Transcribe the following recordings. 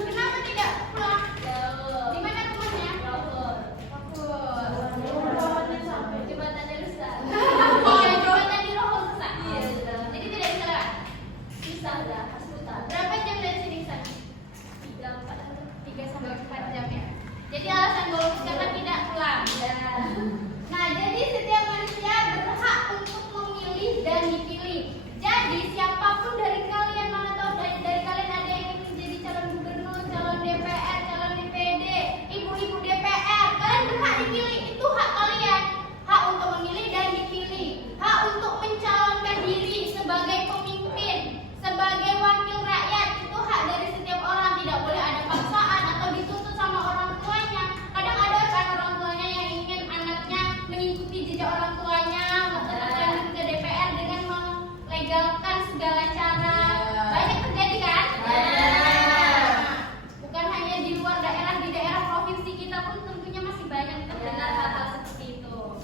Kenapa tidak pulang? Di mana rumahnya? Jembatannya rusak. Iya, jembatan di Rohol rusak. Jadi tidak bisa lewat. Bisa dah, harus putar. Berapa jam dari sini sana? 3 sampai 4 jam ya. Jadi alasan golput karena tidak pulang. Nah, jadi setiap manusia berhak untuk memilih dan dipilih. Jadi siapapun dari kalian, mana tahu dari kalian ada yang ingin menjadi calon gubernur, calon DPR, calon DPD, ibu-ibu DPR, kalian berhak dipilih. Itu hak kalian, hak untuk memilih dan dipilih, hak untuk mencalonkan diri sebagai pemimpin, segala cara. Banyak terjadi kan? Bukan hanya di luar daerah, di daerah provinsi kita pun tentunya masih banyak terdengar hal-hal seperti itu.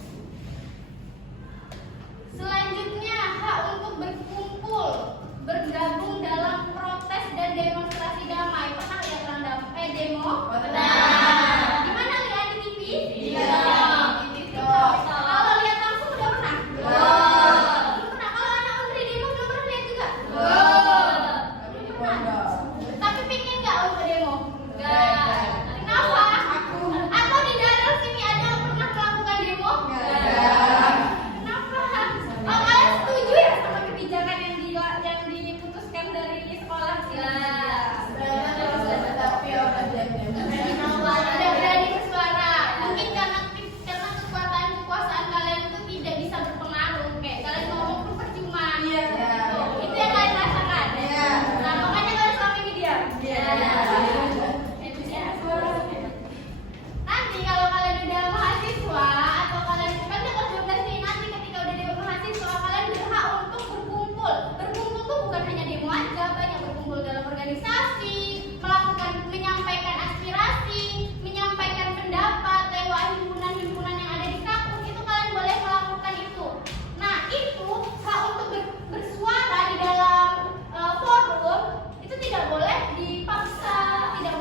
Selanjutnya, hak untuk berkumpul, bergabung dalam protes dan demonstrasi damai. Pernah lihat orang demo? Pernah. Di mana lihat di TV? Iya. Kalau lihat langsung udah pernah? Belum pernah. Kalau anak Undri demo belum pernah lihat juga? Belum. Tapi pingin nggak untuk demo? Enggak. Kenapa? Atau di daerah sini ada yang pernah melakukan demo? Enggak. Kenapa? Oh, kalian setuju ya sama kebijakan yang diputuskan dari sekolah sini? Tidak berani bersuara. Mungkin karena kekuatan kekuasaan kalian itu tidak bisa berpengaruh. Kayak kalian ngomong tuh percuma. Itu yang kalian rasakan. Nah, makanya kalian selama ini diam. Nanti kalau kalian udah mahasiswa atau kalian kan kelas 12 nih, nanti ketika udah jadi mahasiswa kalian berhak untuk berkumpul. Berkumpul tuh bukan hanya demo aja, banyak berkumpul dalam organisasi, melakukan menyampaikan aspirasi, menyampaikan pendapat lewat himpunan-himpunan yang ada di kampus. Itu kalian boleh melakukan itu. Nah, itu hak untuk bersuara di dalam forum itu tidak boleh dipaksa, tidak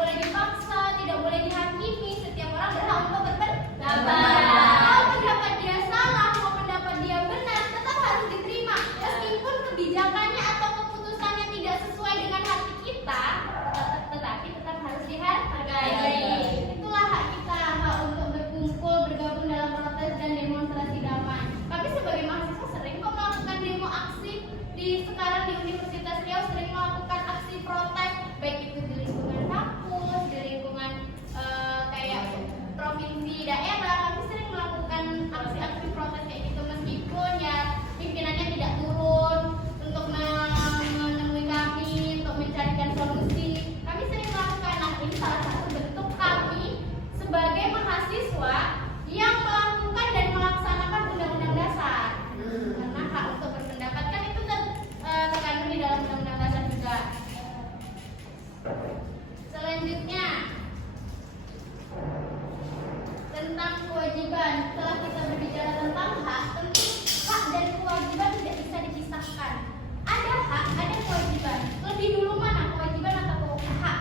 boleh dihakimi. Setiap orang berhak untuk berpendapat. Mau pendapat dia salah, mau pendapat dia benar, tetap harus diterima. Meskipun kebijakannya atau keputusannya tidak sesuai dengan hati kita, tetapi tetap harus dihargai. Itulah hak kita, hak untuk berkumpul, bergabung dalam protes dan demonstrasi damai. Kami sebagai mahasiswa sering kok melakukan demo aksi sekarang di Universitas Riau, sering melakukan aksi protes, baik itu di lingkungan kampus, di lingkungan kayak provinsi, daerah. Kami sering melakukan aksi-aksi protes kayak gitu, meskipun ya pimpinannya tidak turun untuk menemui kami, untuk mencarikan solusi. Kami sering melakukan. Nah, ini salah satu bentuk kami sebagai mahasiswa yang melakukan dan melaksanakan undang-undang dasar. Karena hak untuk berpendapat kan itu terkandung di dalam undang-undang dasar juga. Selanjutnya tentang kewajiban. Setelah kita berbicara tentang hak, tentu hak dan kewajiban tidak bisa dipisahkan. Ada hak, ada kewajiban. Lebih dulu mana, kewajiban atau hak?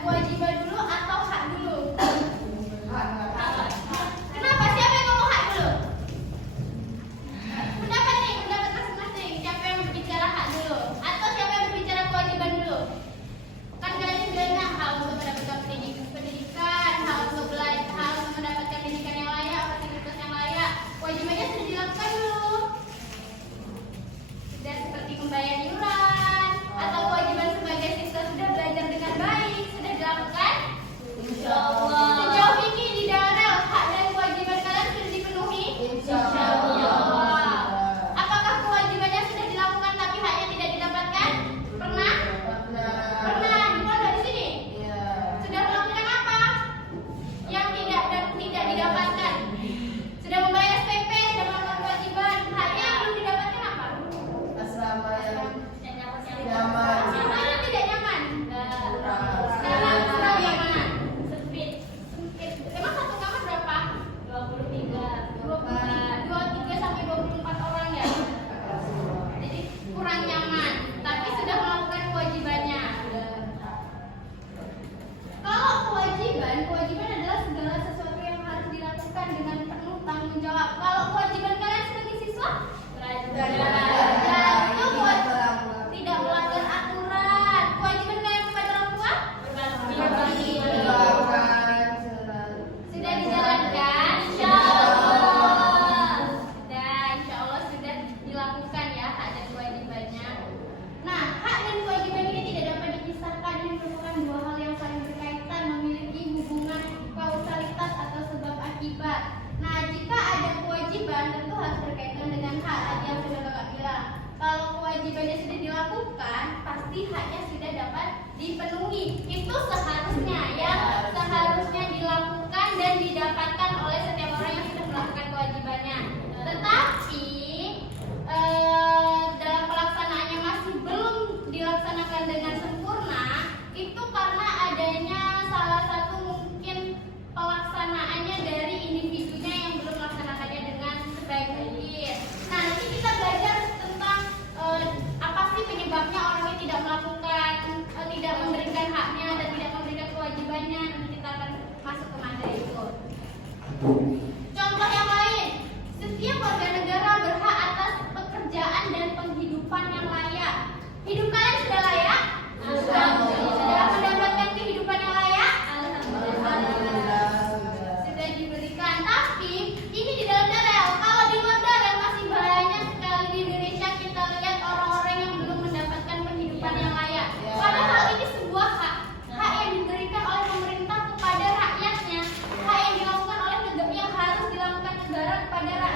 Kewajiban dulu atau hak dulu? Kenapa? Siapa yang ngomong hak dulu? Pendapat masing-masing. Siapa yang berbicara hak dulu? Atau siapa yang berbicara kewajiban dulu? Kan kalian bilang hak untuk mendapatkan pendidikan, hak untuk belajar, hak untuk mendapatkan pendidikan yang layak, fasilitas yang layak. Kewajibannya sudah dilakukan dulu. Sudah seperti membayar iuran atau kewajiban sebagai siswa sudah belajar dengan baik, sudah dilakukan? Insyaallah. Sejauh ini di daerah hak dan kewajiban kalian sudah dipenuhi? Insyaallah. Apakah kewajibannya sudah dilakukan tapi haknya tidak didapatkan? Pernah? Pernah. Di mana di sini? Sudah melakukan apa? Yang tidak didapatkan? Sudah membayar SPP, sudah melakukan kewajiban, haknya belum didapatkan apa? Nyaman, tidak nyaman. Sekarang kurang nyaman. Sempit. Emang satu kamar berapa? 23 sampai 24 orang ya. Jadi kurang nyaman, tapi sudah melakukan kewajibannya. Kalau kewajiban adalah segala sesuatu yang harus dilakukan dengan penuh tanggung jawab. Kalau kewajiban kalian sebagai siswa, tidak melanggar aturan. Kewajiban kalian kepada orang tua, berbakti. Sudah dijalankan, insyaallah. Insyaallah sudah dilakukan ya hak dan kewajibannya. Nah, hak dan kewajiban ini tidak dapat dipisahkan. Ini merupakan dua hal yang saling berkaitan, memiliki hubungan kausalitas atau sebab akibat. Nah, jika ada kewajiban tentu harus berkaitan dengan hak. Tadi yang sudah Bapak bilang, kalau kewajibannya sudah dilakukan, pasti haknya sudah dapat dipenuhi. Itu seharusnya dilakukan dan didapatkan oleh setiap orang yang sudah melakukan kewajibannya.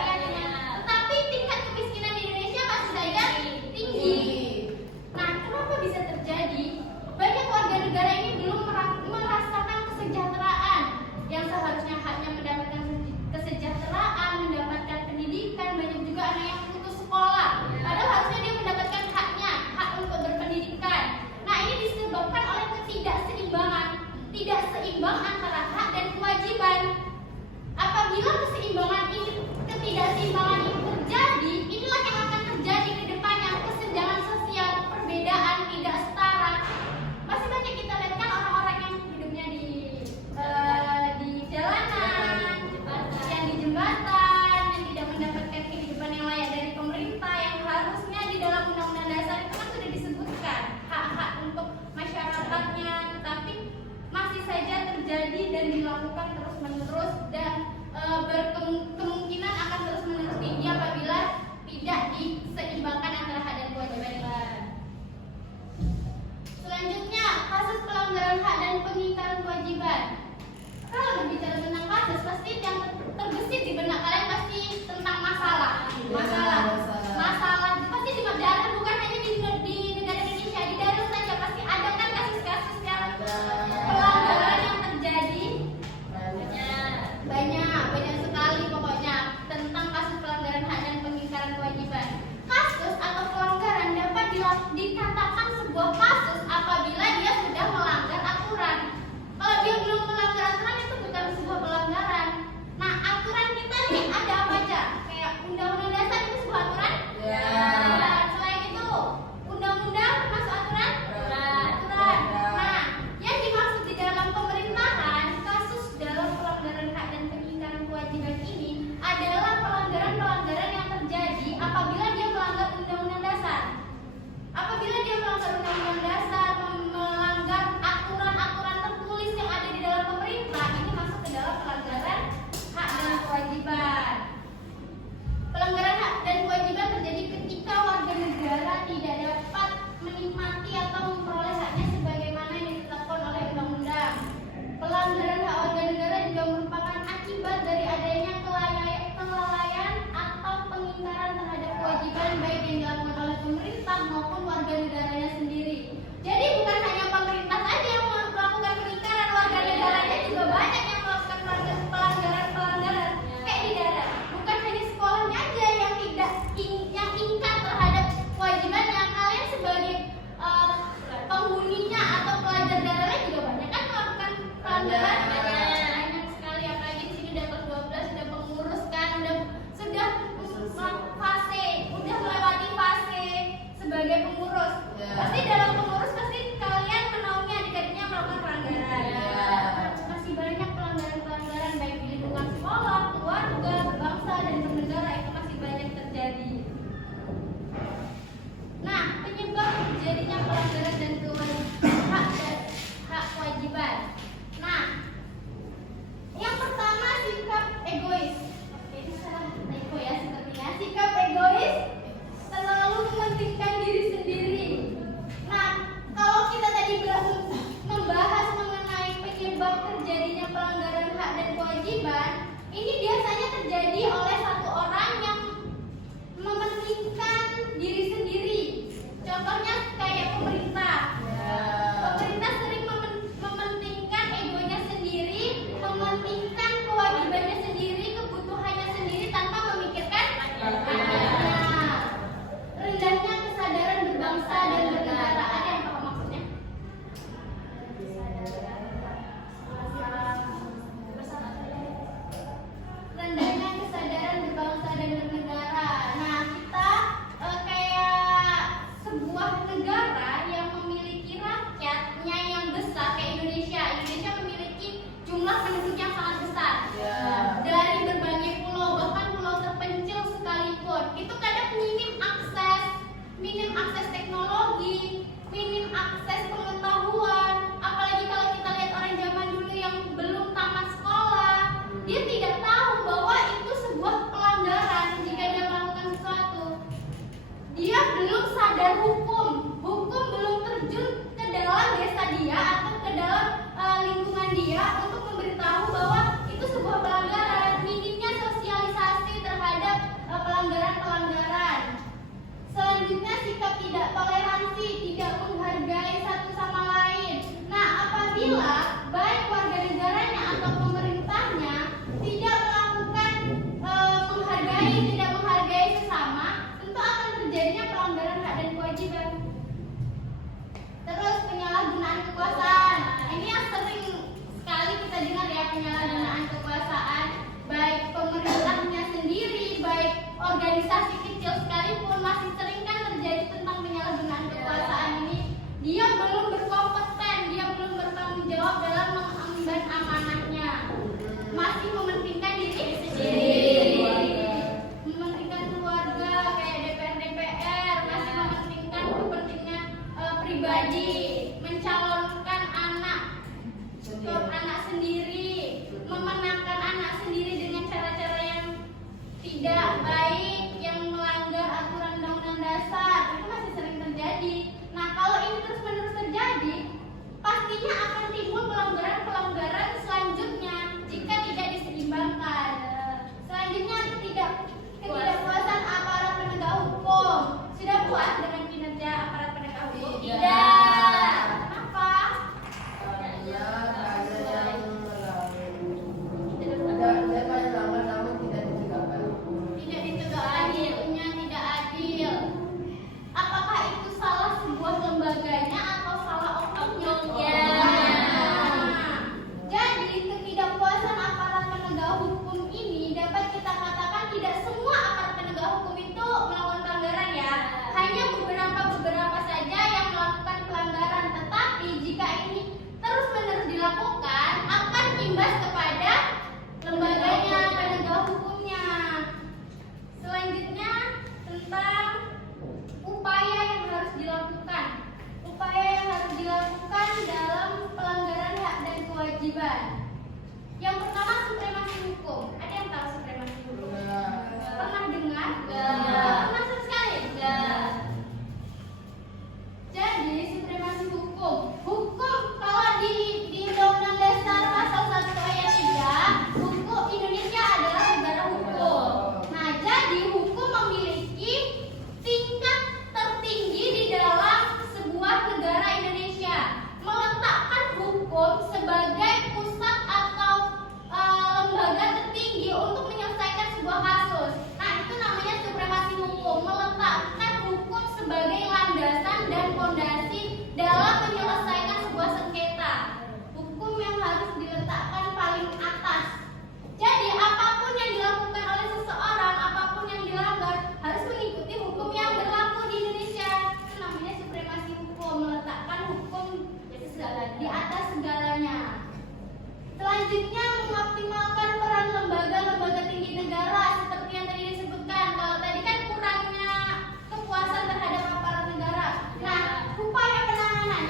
rakyatnya. Tetapi tingkat kemiskinan di Indonesia masih saja tinggi. Nah, kenapa bisa terjadi? Banyak warga negara ini belum merasakan kesejahteraan yang seharusnya haknya mendapatkan kesejahteraan, mendapatkan pendidikan. Banyak juga anak yang putus sekolah, padahal harusnya dia mendapatkan haknya, hak untuk berpendidikan. Nah, ini disebabkan oleh tidak seimbang antara hak dan kewajiban. Apabila ketidakseimbangan ini terjadi, inilah yang akan terjadi ke depannya, kesenjangan sosial, perbedaan, tidak setara. Masih banyak kita lihat kan orang-orang yang hidupnya di jalanan, yang di jembatan, yang tidak mendapatkan kehidupan yang layak dari pemerintah, yang harusnya di dalam Undang-Undang Dasar itu kan sudah disebutkan hak-hak untuk masyarakatnya, tetapi masih saja terjadi dan dilakukan terus-menerus dan kemungkinan akan terus-menerus tinggi apabila tidak diseimbangkan antara hak dan kewajiban. Selanjutnya, kasus pelanggaran hak dan pengingkaran kewajiban. Kalau berbicara tentang kasus, pasti yang terbesit di benak kalian pasti tentang masalah pasti di darat, bukan hanya di negara Indonesia, di darat saja pasti ada kan kasus-kasus yang pelanggaran yang terjadi. Banyak sekali pokoknya tentang kasus pelanggaran hak dan pengingkaran kewajiban. Kasus atau pelanggaran dapat dikatakan sebuah kasus apabila dia sudah melanggar aturan. Kalau dia belum melanggar aturan, itu bukan sebuah pelanggaran. Nah, aturan kita nih ada apa aja? Kayak Undang-Undang Dasar itu sebuah aturan? Nah, selain itu, undang-undang termasuk aturan? Aturan. Nah, yang dimaksud di dalam pemerintahan, kasus dalam pelanggaran hak dan pengingkaran kewajiban ini adalah pelanggaran-pelanggaran yang terjadi apabila dia melanggar Undang-Undang Dasar. Apabila dia melanggar Undang-Undang Dasar, melanggar aturan-aturan tertulis yang ada di dalam pemerintah, ini masuk ke dalam pelanggaran hak dan kewajiban. Pelanggaran hak dan kewajiban terjadi ketika warga negara tidak dapat menikmati atau memperoleh haknya sebagaimana yang ditetapkan oleh undang-undang. Pelanggaran hak warga negara juga merupakan akibat dari adanya kelalaian atau pengingkaran terhadap kewajiban baik yang dilakukan oleh pemerintah maupun warga negaranya sendiri. Jadi bukan hanya pemerintah saja yang melakukan pengingkaran, warga negaranya juga banyak yang melakukan pelanggaran kayak di darat. Bukan hanya sekolahnya aja yang ingkar terhadap kewajibannya. Kalian sebagai penghuni tidak toleransi, tidak menghargai satu sama lain. Nah, apabila baik warga negaranya atau pemerintahnya tidak melakukan tidak menghargai sesama, tentu akan terjadinya pelanggaran hak dan kewajiban. Terus penyalahgunaan kekuasaan. Ini yang sering sekali kita dengar ya, penyalahgunaan kekuasaan, baik pemerintahnya sendiri, baik organisasi kecil sekalipun masih sering kan terjadi tentang penyalahgunaan kekuasaan ini. Dia belum berkompeten, dia belum bertanggung jawab dalam mengemban amanahnya, masih mementingkan diri sendiri, mementingkan keluarga kayak DPR, masih mementingkan kepentingan pribadi, mencalonkan anak sendiri, memenangkan anak sendiri dengan cara-cara yang tidak baik, yang melanggar aturan undang-undang dasar. Itu masih sering terjadi. Nah, kalau ini terus-menerus terjadi, pastinya akan timbul pelanggaran-pelanggaran selanjutnya jika tidak diseimbangkan. Selanjutnya, ketidakpuasan aparat penegak hukum. Sudah puas dengan kinerja aparat penegak hukum? Tidak. Kenapa? Tidak ditegak adilnya, tidak adil. Apakah itu salah sebuah lembaganya atau salah oknumnya? Jadi ketidakpuasan aparat penegak hukum ini dapat kita katakan tidak semua aparat penegak hukum itu melakukan pelanggaran ya. Hanya beberapa saja yang melakukan pelanggaran. Tetapi jika ini terus-menerus dilakukan, akan imbas kepada lembaganya, penegak hukumnya. Selanjutnya tentang upaya yang harus dilakukan. Upaya yang harus dilakukan dalam pelanggaran hak dan kewajiban. Yang pertama, supremasi hukum. Ada yang tahu supremasi hukum? Pernah dengar? Enggak. Pernah sama sekali? Enggak. Jadi supremasi hukum. Hukum kalau di Undang-Undang Dasar Pasal 1 ayat 3, hukum Indonesia adalah negara hukum. Nah, jadi hukum memiliki tingkat tertinggi di dalam sebuah negara Indonesia, meletakkan hukum sebagai pusat atau lembaga tertinggi untuk menyelesaikan sebuah kasus. Nah, itu namanya supremasi hukum, meletakkan hukum sebagai landasan dan fondasi dalam menyelesaikan sebuah sengketa. Hukum yang harus diletakkan paling atas. Jadi apapun yang dilakukan oleh seseorang, apapun yang dilanggar, harus mengikuti hukum yang berlaku di Indonesia. Itu namanya supremasi hukum, meletakkan hukum di atas segalanya. Selanjutnya, mengoptimalkan peran lembaga-lembaga tinggi negara seperti yang tadi disebutkan. Kalau tadi kan kurangnya kepuasan terhadap aparat negara. Nah, upaya penanganan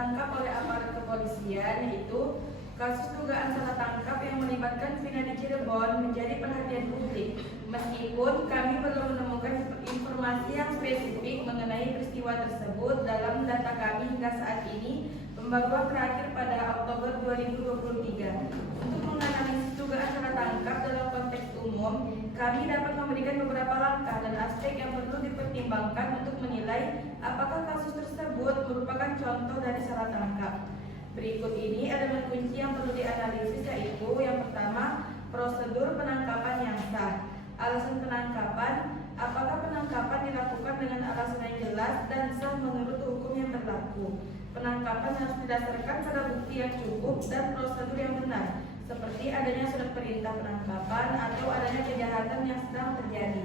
tertangkap oleh aparat kepolisian, yaitu kasus dugaan salah tangkap yang melibatkan Vina di Cirebon menjadi perhatian publik. Meskipun kami belum menemukan informasi yang spesifik mengenai peristiwa tersebut dalam data kami hingga saat ini, pembaruan terakhir pada Oktober 2023. Untuk menganalisis dugaan salah tangkap dalam konteks umum, kami dapat memberikan beberapa langkah dan aspek yang perlu dipertimbangkan untuk menilai apakah kasus tersebut merupakan contoh dari salah tangkap. Berikut ini elemen kunci yang perlu dianalisis, yaitu yang pertama, prosedur penangkapan yang sah. Alasan penangkapan, apakah penangkapan dilakukan dengan alasan yang jelas dan sah menurut hukum yang berlaku. Penangkapan harus didasarkan pada bukti yang cukup dan prosedur yang benar, seperti adanya surat perintah penangkapan atau adanya kejahatan yang sedang terjadi.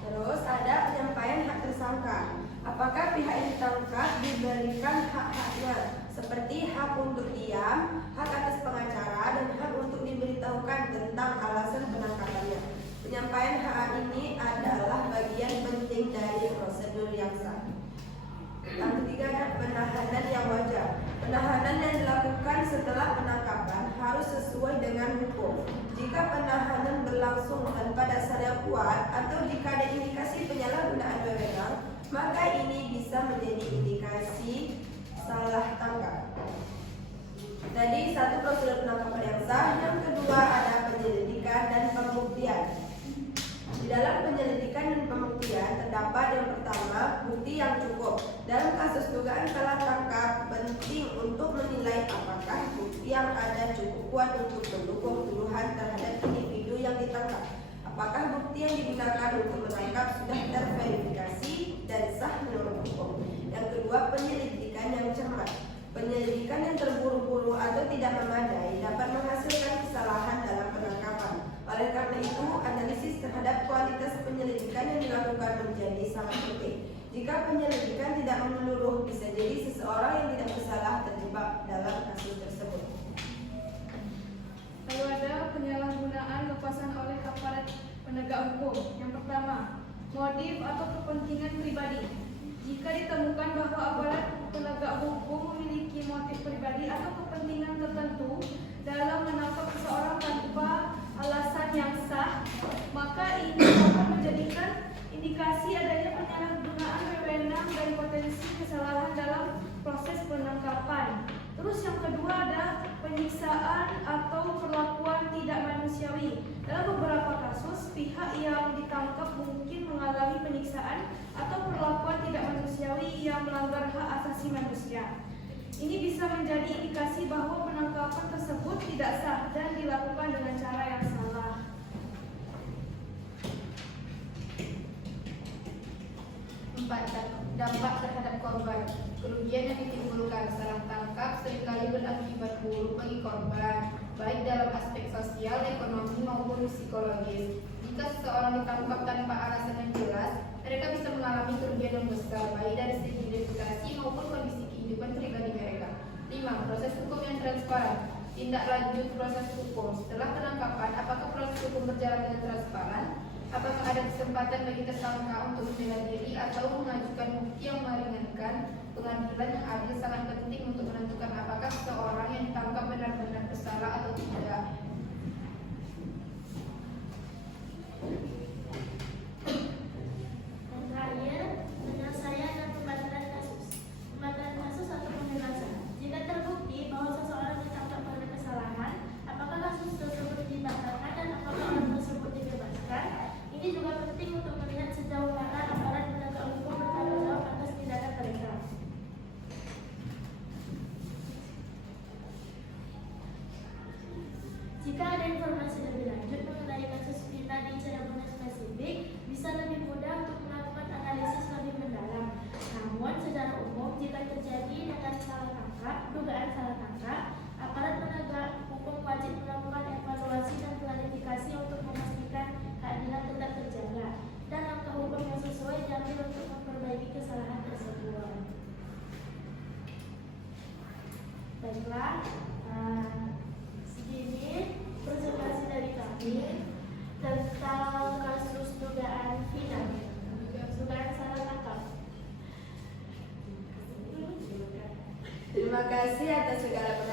Terus ada penyampaian hak tersangka. Apakah pihak yang ditangkap diberikan hak-haknya seperti hak untuk diam, hak atas pengacara, dan hak untuk diberitahukan tentang alasan penangkapannya. Penyampaian hak ini adalah bagian penting dari prosedur yang sah. Yang ketiga ada penahanan yang wajar. Penahanan yang dilakukan setelah penangkapan harus sesuai dengan hukum. Jika penahanan berlangsung tanpa dasar yang kuat atau jika ada indikasi penyalahgunaan wewenang, maka ini bisa menjadi indikasi salah tangkap. Jadi satu, prosedur penangkapan yang sah. Yang kedua ada penyelidikan dan pembuktian. Di dalam penyelidikan dan pembuktian terdapat yang pertama, bukti yang cukup. Dalam kasus dugaan salah tangkap, penting untuk menilai apakah bukti yang ada cukup kuat untuk mendukung tuduhan terhadap individu yang ditangkap. Apakah bukti yang digunakan untuk menangkap sudah terverifikasi dan sah menurut hukum. Yang kedua, penyelidikan yang cermat. Penyelidikan yang terburu-buru atau tidak memadai dapat menghasilkan kesalahan dalam penangkapan. Oleh karena itu, analisis terhadap kualitas penyelidikan yang dilakukan menjadi sangat penting. Jika penyelidikan tidak menyeluruh, bisa jadi seseorang yang tidak bersalah terjebak dalam kasus tersebut. Lalu ada penyalahgunaan kekuasaan oleh aparat penegak hukum. Yang pertama, motif atau kepentingan pribadi. Jika ditemukan bahwa aparat penegak hukum memiliki motif pribadi atau kepentingan tertentu dalam menangkap seseorang tanpa alasan yang sah, maka ini dapat menjadikan indikasi adanya penyalahgunaan wewenang dan potensi kesalahan dalam proses penangkapan. Terus yang kedua ada penyiksaan atau perlakuan tidak manusiawi. Dalam beberapa kasus, pihak yang ditangkap mungkin mengalami penyiksaan atau perlakuan tidak manusiawi yang melanggar hak asasi manusia. Ini bisa menjadi indikasi bahwa penangkapan tersebut tidak sah dan dilakukan dengan cara yang salah. Empat, dampak terhadap korban. Kerugian yang ditimbulkan salah tangkap seringkali berakibat buruk bagi korban, baik dalam aspek sosial, ekonomi maupun psikologis. Jika seseorang ditangkap tanpa alasan yang jelas, mereka bisa mengalami kerugian yang besar, baik dari segi reputasi maupun kondisi kehidupan pribadi mereka. 5. Proses hukum yang transparan. Tindak lanjut proses hukum. Setelah penangkapan, apakah proses hukum berjalan dengan transparan? Apakah ada kesempatan bagi tersangka untuk membela diri atau mengajukan bukti yang meringankan? Pengadilan yang adil sangat penting untuk menentukan apakah seseorang yang ditangkap benar-benar bersalah atau tidak. Dan terakhir, penyelesaian dan pembatalan kasus. Pembatalan kasus atau pembebasan. Jika terbukti bahwa seseorang ditangkap karena kesalahan, apakah kasus tersebut dibatalkan dan apakah orang tersebut dibebaskan? Ini juga penting untuk melihat sejauh mana aparat penegak hukum bertanggung jawab atas tindakan mereka. Jika ada informasi lebih lanjut mengenai kasus Vina di Cirebon yang spesifik, bisa lebih mudah untuk melakukan analisis lebih mendalam. Namun, secara umum, jika terjadi dengan salah tangkap, dugaan salah tangkap, aparat penegak hukum wajib melakukan evaluasi dan klarifikasi untuk memastikan keadilan tetap terjaga dan langkah hukum yang sesuai diambil untuk memperbaiki kesalahan tersebut. Baiklah, segini presentasi dari kami tentang kasus dugaan Vina, dugaan salah tangkap. Terima kasih atas segala perhatian.